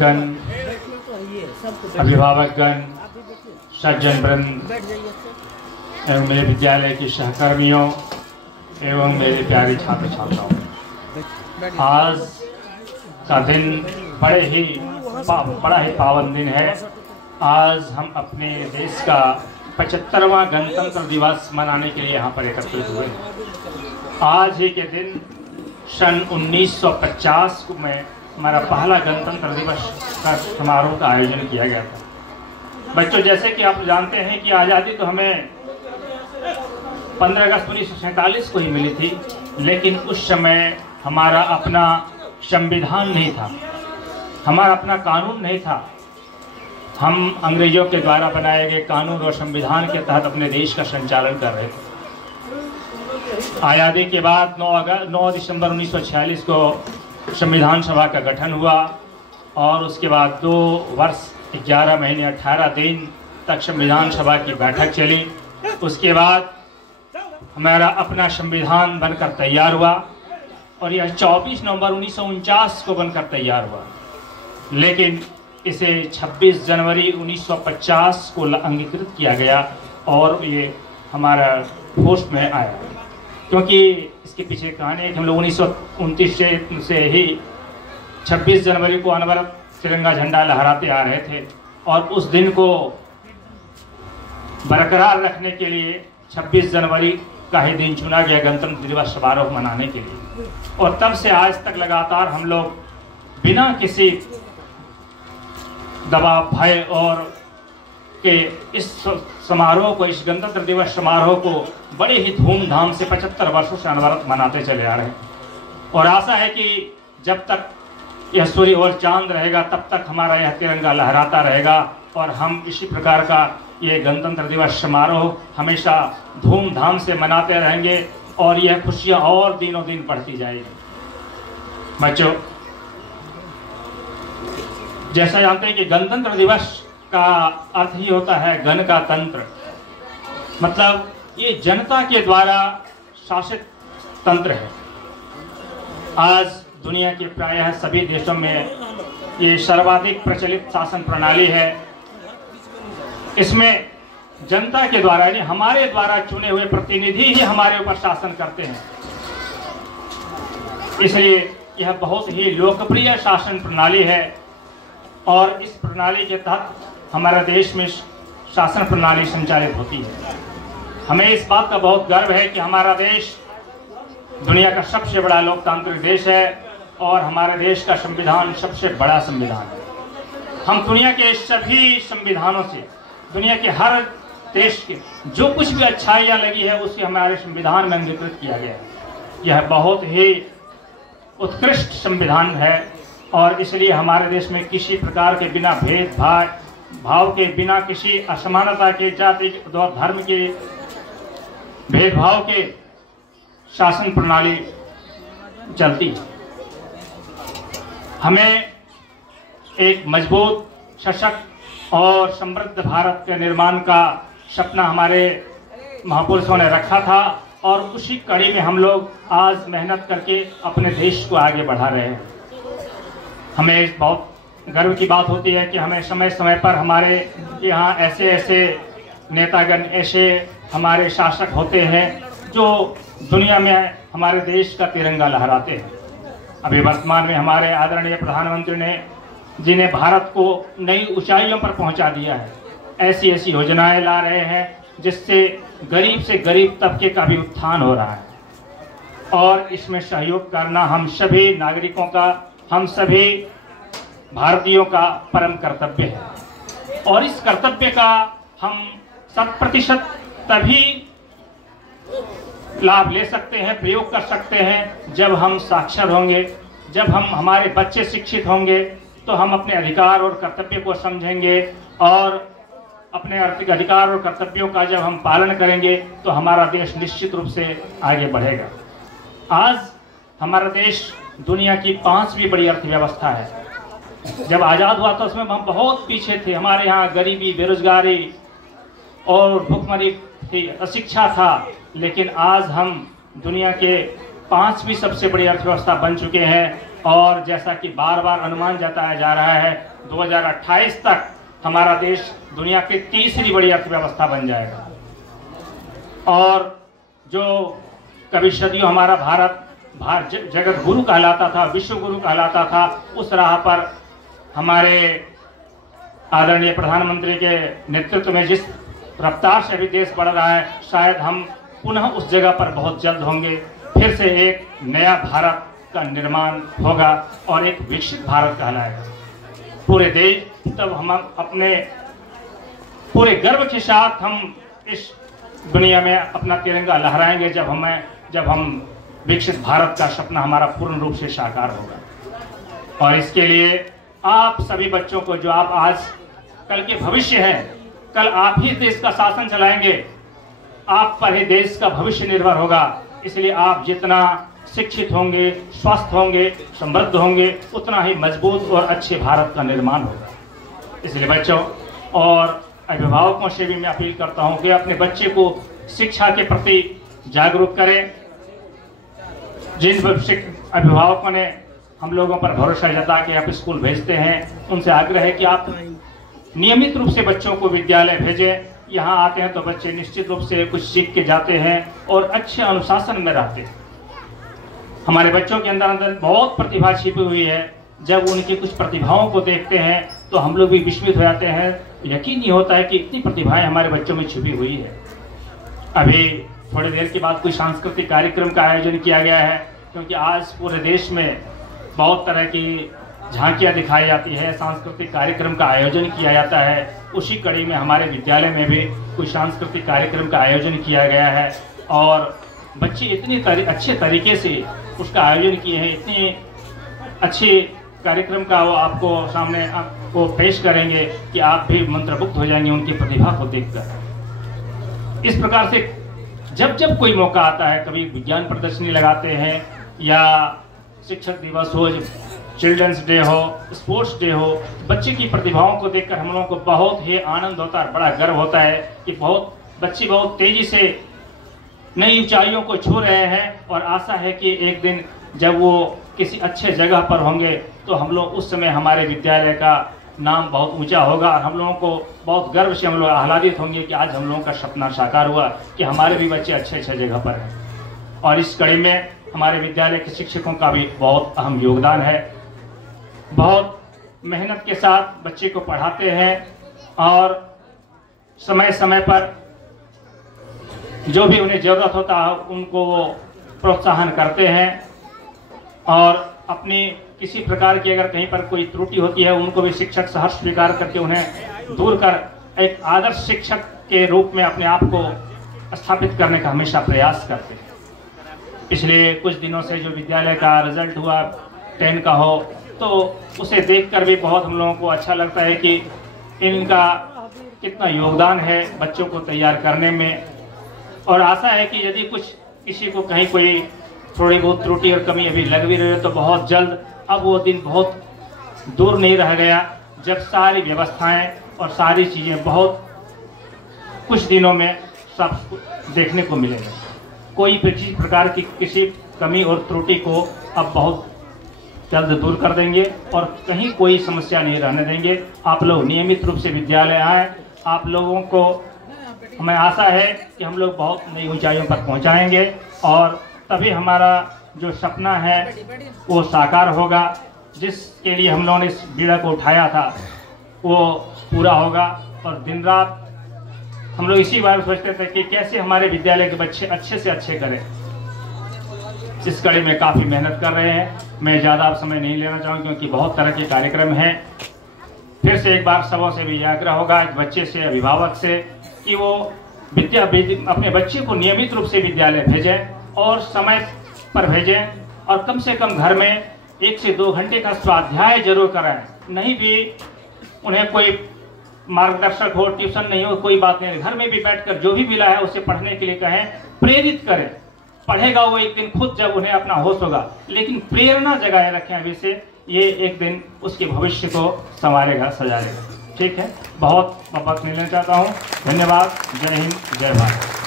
गण, अभिभावकगण, सज्जन वृंद एवं मेरे विद्यालय के सहकर्मियों एवं मेरे प्यारे छात्र छात्राओं, आज का दिन बड़ा ही पावन दिन है। आज हम अपने देश का 75वां गणतंत्र दिवस मनाने के लिए यहाँ पर एकत्रित हुए हैं। आज ही के दिन सन 1950 में हमारा पहला गणतंत्र दिवस का समारोह का आयोजन किया गया था। बच्चों, जैसे कि आप जानते हैं कि आज़ादी तो हमें 15 अगस्त 1947 को ही मिली थी, लेकिन उस समय हमारा अपना संविधान नहीं था, हमारा अपना कानून नहीं था। हम अंग्रेजों के द्वारा बनाए गए कानून और संविधान के तहत अपने देश का संचालन कर रहे थे। आज़ादी के बाद 9 दिसंबर 1946 को संविधान सभा का गठन हुआ और उसके बाद 2 वर्ष 11 महीने 18 दिन तक संविधान सभा की बैठक चली। उसके बाद हमारा अपना संविधान बनकर तैयार हुआ और यह 24 नवंबर 1949 को बनकर तैयार हुआ, लेकिन इसे 26 जनवरी 1950 को अंगीकृत किया गया और ये हमारा पोस्ट में आया, क्योंकि इसके पीछे कहानी है कि हम लोग 1929 से ही 26 जनवरी को अनवरत तिरंगा झंडा लहराते आ रहे थे और उस दिन को बरकरार रखने के लिए 26 जनवरी का ही दिन चुना गया गणतंत्र दिवस समारोह मनाने के लिए। और तब से आज तक लगातार हम लोग बिना किसी दबाव, भय और के इस समारोह को, इस गणतंत्र दिवस समारोह को बड़े ही धूमधाम से 75 वर्षों से अनवरत मनाते चले आ रहे हैं। और आशा है कि जब तक यह सूर्य और चांद रहेगा तब तक हमारा यह तिरंगा लहराता रहेगा और हम इसी प्रकार का ये गणतंत्र दिवस समारोह हमेशा धूमधाम से मनाते रहेंगे और यह खुशियां और दिनों दिन बढ़ती जाएगी। बच्चों, जैसा जानते हैं कि गणतंत्र दिवस का अर्थ ही होता है गण का तंत्र, मतलब ये जनता के द्वारा शासित तंत्र है। आज दुनिया के प्रायः सभी देशों में ये सर्वाधिक प्रचलित शासन प्रणाली है। इसमें जनता के द्वारा यानी हमारे द्वारा चुने हुए प्रतिनिधि ही हमारे ऊपर शासन करते हैं, इसलिए यह बहुत ही लोकप्रिय शासन प्रणाली है और इस प्रणाली के तहत हमारा देश में शासन प्रणाली संचालित होती है। हमें इस बात का बहुत गर्व है कि हमारा देश दुनिया का सबसे बड़ा लोकतांत्रिक देश है और हमारे देश का संविधान सबसे बड़ा संविधान है। हम दुनिया के सभी संविधानों से, दुनिया के हर देश के जो कुछ भी अच्छाइयाँ लगी है उसे हमारे संविधान में अंगीकृत किया गया है। यह बहुत ही उत्कृष्ट संविधान है और इसलिए हमारे देश में किसी प्रकार के बिना भेदभाव के, बिना किसी असमानता के, जाति और धर्म के भेदभाव के शासन प्रणाली चलती है। हमें एक मजबूत, सशक्त और समृद्ध भारत के निर्माण का सपना हमारे महापुरुषों ने रखा था और उसी कड़ी में हम लोग आज मेहनत करके अपने देश को आगे बढ़ा रहे हैं। हमें बहुत गर्व की बात होती है कि हमें समय समय पर हमारे यहाँ ऐसे नेतागण, ऐसे हमारे शासक होते हैं जो दुनिया में हमारे देश का तिरंगा लहराते हैं। अभी वर्तमान में हमारे आदरणीय प्रधानमंत्री जी ने भारत को नई ऊंचाइयों पर पहुंचा दिया है। ऐसी योजनाएं ला रहे हैं जिससे गरीब से गरीब तबके का भी उत्थान हो रहा है और इसमें सहयोग करना हम सभी नागरिकों का, हम सभी भारतीयों का परम कर्तव्य है। और इस कर्तव्य का हम 100% तभी लाभ ले सकते हैं, प्रयोग कर सकते हैं जब हम साक्षर होंगे, जब हमारे बच्चे शिक्षित होंगे, तो हम अपने अधिकार और कर्तव्य को समझेंगे और अपने आर्थिक अधिकार और कर्तव्यों का जब हम पालन करेंगे तो हमारा देश निश्चित रूप से आगे बढ़ेगा। आज हमारा देश दुनिया की 5वीं बड़ी अर्थव्यवस्था है। जब आज़ाद हुआ तो उसमें हम बहुत पीछे थे। हमारे यहाँ गरीबी, बेरोजगारी और भुखमरी थी, अशिक्षा था, लेकिन आज हम दुनिया के 5वीं सबसे बड़ी अर्थव्यवस्था बन चुके हैं और जैसा कि बार बार अनुमान जताया जा रहा है 2028 तक हमारा देश दुनिया की तीसरी बड़ी अर्थव्यवस्था बन जाएगा। और जो कभी सदियों हमारा भारत जगत गुरु कहलाता था, विश्व गुरु कहलाता था, उस राह पर हमारे आदरणीय प्रधानमंत्री के नेतृत्व में जिस रफ्तार से अभी देश बढ़ रहा है, शायद हम पुनः उस जगह पर बहुत जल्द होंगे। फिर से एक नया भारत का निर्माण होगा और एक विकसित भारत कहलाएगा पूरे देश। तब हम अपने पूरे गर्व के साथ हम इस दुनिया में अपना तिरंगा लहराएंगे जब हम विकसित भारत का सपना हमारा पूर्ण रूप से साकार होगा। और इसके लिए आप सभी बच्चों को, जो आप आज कल के भविष्य हैं, कल आप ही देश का शासन चलाएंगे, आप पर ही देश का भविष्य निर्भर होगा। इसलिए आप जितना शिक्षित होंगे, स्वस्थ होंगे, समृद्ध होंगे, उतना ही मजबूत और अच्छे भारत का निर्माण होगा। इसलिए बच्चों और अभिभावकों से भी मैं अपील करता हूं कि अपने बच्चे को शिक्षा के प्रति जागरूक करें। जिन अभिभावकों ने हम लोगों पर भरोसा जता के आप स्कूल भेजते हैं, उनसे आग्रह है कि आप नियमित रूप से बच्चों को विद्यालय भेजें। यहाँ आते हैं तो बच्चे निश्चित रूप से कुछ सीख के जाते हैं और अच्छे अनुशासन में रहते हैं। हमारे बच्चों के अंदर बहुत प्रतिभा छिपी हुई है। जब उनकी कुछ प्रतिभाओं को देखते हैं तो हम लोग भी विस्मित हो जाते हैं। यकीन नहीं होता है कि इतनी प्रतिभाएं हमारे बच्चों में छिपी हुई है। अभी थोड़ी देर के बाद कोई सांस्कृतिक कार्यक्रम का आयोजन किया गया है, क्योंकि आज पूरे देश में बहुत तरह की झांकियां दिखाई जाती है, सांस्कृतिक कार्यक्रम का आयोजन किया जाता है। उसी कड़ी में हमारे विद्यालय में भी कुछ सांस्कृतिक कार्यक्रम का आयोजन किया गया है और बच्चे इतने अच्छे तरीके से उसका आयोजन किए हैं, इतने अच्छे कार्यक्रम का वो आपको सामने आपको पेश करेंगे कि आप भी मंत्रमुग्ध हो जाएंगे उनकी प्रतिभा को देखकर। इस प्रकार से जब कोई मौका आता है, कभी विज्ञान प्रदर्शनी लगाते हैं या शिक्षक दिवस हो, चिल्ड्रंस डे हो, स्पोर्ट्स डे हो, बच्चे की प्रतिभाओं को देखकर हम लोगों को बहुत ही आनंद होता है, बड़ा गर्व होता है कि बच्चे बहुत तेजी से नई ऊंचाइयों को छू रहे हैं। और आशा है कि एक दिन जब वो किसी अच्छे जगह पर होंगे तो हम लोग उस समय हमारे विद्यालय का नाम बहुत ऊंचा होगा और हम लोगों को बहुत गर्व से हम लोग आह्लादित होंगे कि आज हम लोगों का सपना साकार हुआ कि हमारे भी बच्चे अच्छे जगह पर हैं। और इस कड़ी में हमारे विद्यालय के शिक्षकों का भी बहुत अहम योगदान है। बहुत मेहनत के साथ बच्चे को पढ़ाते हैं और समय समय पर जो भी उन्हें जरूरत होता है उनको वो प्रोत्साहन करते हैं और अपनी किसी प्रकार की अगर कहीं पर कोई त्रुटि होती है उनको भी शिक्षक सहर्ष स्वीकार करके उन्हें दूर कर एक आदर्श शिक्षक के रूप में अपने आप को स्थापित करने का हमेशा प्रयास करते हैं। पिछले कुछ दिनों से जो विद्यालय का रिजल्ट हुआ 10 का हो, तो उसे देखकर भी बहुत हम लोगों को अच्छा लगता है कि इनका कितना योगदान है बच्चों को तैयार करने में। और आशा है कि यदि किसी को कहीं कोई थोड़ी बहुत त्रुटि और कमी अभी लग भी रही है तो बहुत जल्द अब वो दिन बहुत दूर नहीं रह गया जब सारी व्यवस्थाएं और सारी चीज़ें बहुत कुछ दिनों में सब देखने को मिलेगा। कोई किसी प्रकार की किसी कमी और त्रुटि को अब बहुत जल्द दूर कर देंगे और कहीं कोई समस्या नहीं रहने देंगे। आप लोग नियमित रूप से विद्यालय आए। आप लोगों को हमें आशा है कि हम लोग बहुत नई ऊंचाइयों पर पहुंचाएंगे और तभी हमारा जो सपना है वो साकार होगा। जिसके लिए हम लोगों ने इस बीड़ा को उठाया था वो पूरा होगा। और दिन रात हम लोग इसी बारे में सोचते थे कि कैसे हमारे विद्यालय के बच्चे अच्छे से अच्छे करें। इस कड़ी में काफ़ी मेहनत कर रहे हैं। मैं ज़्यादा समय नहीं लेना चाहूँगा क्योंकि बहुत तरह के कार्यक्रम हैं। फिर से एक बार सबों से भी आग्रह होगा बच्चे से, अभिभावक से, कि वो अपने बच्चे को नियमित रूप से विद्यालय भेजें और समय पर भेजें और कम से कम घर में 1 से 2 घंटे का स्वाध्याय जरूर कराएं। नहीं भी उन्हें कोई मार्गदर्शक हो, ट्यूशन नहीं हो, कोई बात नहीं, घर में भी बैठकर जो भी मिला है उसे पढ़ने के लिए कहें, प्रेरित करें। पढ़ेगा वो एक दिन खुद जब उन्हें अपना होश होगा, लेकिन प्रेरणा जगाए रखें अभी से। ये एक दिन उसके भविष्य को संवारेगा, सजाएगा। ठीक है, बहुत वक्त नहीं लेना चाहता हूँ। धन्यवाद। जय हिंद, जय भारत।